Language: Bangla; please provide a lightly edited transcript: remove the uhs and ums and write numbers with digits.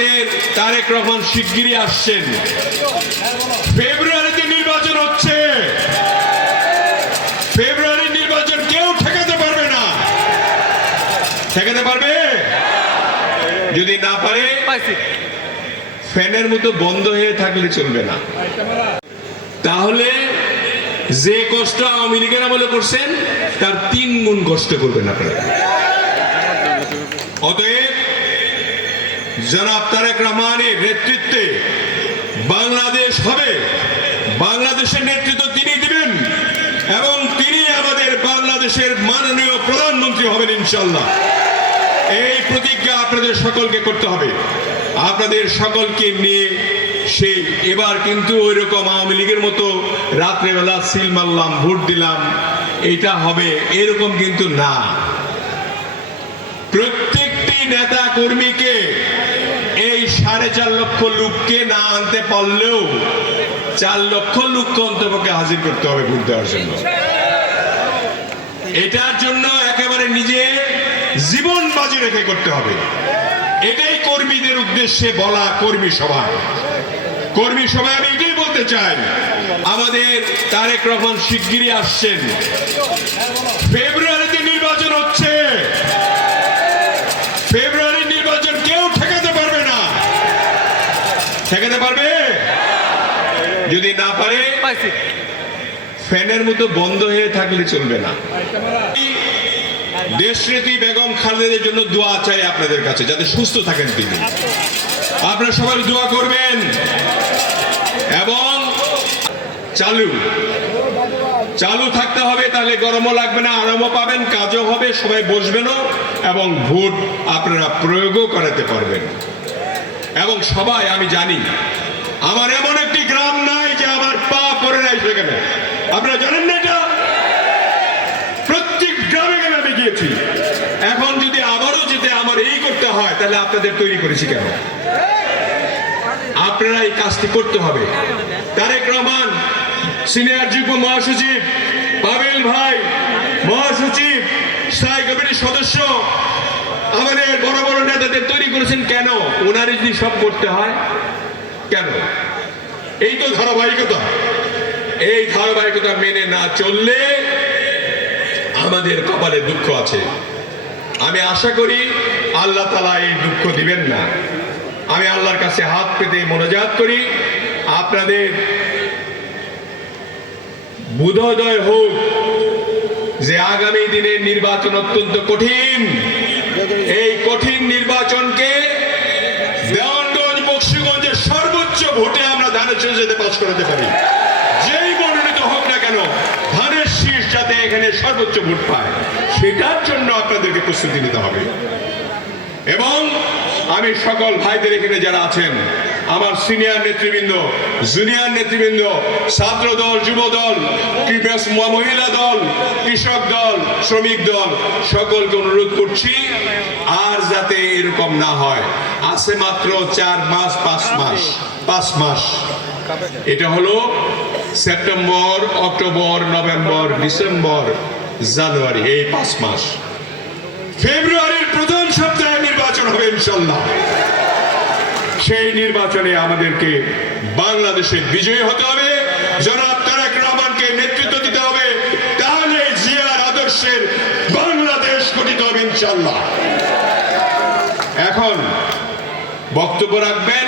আমাদের তারেক রহমান শিগগিরই আসছেন। ফেব্রুয়ারিতে নির্বাচন হচ্ছে। ফেব্রুয়ারির নির্বাচন কেউ ঠেকাতে পারবে না। ঠেকাতে পারবে? যদি না পারে ফ্যানের মতো বন্ধ হয়ে থাকলে চলবে না। তাহলে যে কষ্ট আওয়ামী লীগের আমলে করছেন তার 3 গুণ কষ্ট করবেন আপনারা। অতএব জনাব তারেক রহমানের নেতৃত্বে বাংলাদেশ হবে। বাংলাদেশের নেতৃত্ব তিনি দিবেন এবং তিনি আমাদের বাংলাদেশের মাননীয় প্রধানমন্ত্রী হবেন ইনশাআল্লাহ। এই প্রতিজ্ঞা আপনাদের সকলকে করতে হবে। আপনাদের সকলকে নিয়ে সেই এবার কিন্তু ওই রকম আওয়ামী লীগের মতো রাত্রেবেলা সিল মারলাম, ভোট দিলাম, এটা হবে এরকম কিন্তু না। প্রত্যেকটি নেতা কর্মীকে এই 4.5 লক্ষ লোককে না আনতে পারলেও 4 লক্ষ লোককে অন্তপক্ষে হাজির করতে হবে ভোট দেওয়ার জন্য। এটার জন্য একেবারে নিজে জীবন বাজি রেখে করতে হবে। এটাই কর্মীদের উদ্দেশ্যে বলা কর্মী সভায়। কর্মী সভায় আমি এটাই বলতে চাই, আমাদের তারেক রহমান শিগগিরই আসছেন। ফেব্রুয়ারিতে নির্বাচন হচ্ছে। ফেব্রুয়ারির নির্বাচন কেউ ঠেকাতে পারবে না। ঠেকাতে পারবে? যদি না পারে ফ্যানের মতো বন্ধ হয়ে থাকলে চলবে না। দেশনেত্রী বেগম খালেদার জন্য দোয়া চাই আপনাদের কাছে, যাতে সুস্থ থাকেন তিনি। আপনারা সবাই দোয়া করবেন। এবং চালু থাকতে হবে, তাহলে গরমও লাগবে না, আরামও পাবেন, কাজও হবে, সবাই বসবেনও এবং ভোট আপনারা প্রয়োগও করাতে পারবেন। এবং সবাই, আমি জানি আমার এমন একটি গ্রাম নাই যে আমার পা পড়ে নাই সেখানে। আপনারা জানেন না এটা? প্রত্যেক গ্রামে গ্রামে আমি গিয়েছি। এখন যদি আবারও যেতে আমার এই করতে হয়, তাহলে আপনাদের তৈরি করেছি কেন? আপনারা এই কাজটি করতে হবে। তারেক রহমান সিনিয়র যুগ্ম মহাসচিব, পাবেল ভাই মহাসচিব, স্থায়ী কমিটির সদস্য, আমাদের বড় বড় নেতাদের তৈরি করেছেন কেন? ওনারই যদি সব করতে হয় কেন? এই তো ধারাবাহিকতা। এই ধারাবাহিকতা মেনে না চললে আমাদের কপালে দুঃখ আছে। আমি আশা করি আল্লাহ তাআলা এই দুঃখ দিবেন না। আমি আল্লাহর কাছে হাত পেতে মোনাজাত করি, আপনাদের বোধোদয় হোক যে আগামী দিনের নির্বাচন অত্যন্ত কঠিন। এই কঠিন নির্বাচনকে দেওয়ানগঞ্জ বকশীগঞ্জের সর্বোচ্চ ভোটে আমরা ধানের শীষ যাতে পাস করাতে পারি। যেই মনোনীত হোক না কেন, ধানের শীষ যাতে এখানে সর্বোচ্চ ভোট পায়, সেটার জন্য আপনাদেরকে প্রস্তুতি নিতে হবে। এবং আমি সকল ভাইদের এখানে যারা আছেন, আমার সিনিয়র নেতৃবৃন্দ, জুনিয়র নেতৃবৃন্দ, ছাত্র দল, যুব দল, মহিলা দল, কৃষক দল, শ্রমিক দল, সকলকে অনুরোধ করছি আর যাতে এরকম না হয়। আছে মাত্র 4 মাস, 5 মাস। এটা হলো সেপ্টেম্বর, অক্টোবর, নভেম্বর, ডিসেম্বর, জানুয়ারি, এই 5 মাস। ফেব্রুয়ারির প্রথম সপ্তাহে নির্বাচন হবে ইনশাআল্লাহ। সেই নির্বাচনে আমাদেরকে বাংলাদেশে বিজয়ী হতে হবে। জনাব তারেক রহমানকে নেতৃত্ব দিতে হবে। তাহলে জিয়ার আদর্শের বাংলাদেশ গঠিত হবে ইনশাআল্লাহ। এখন বক্তব্য রাখবেন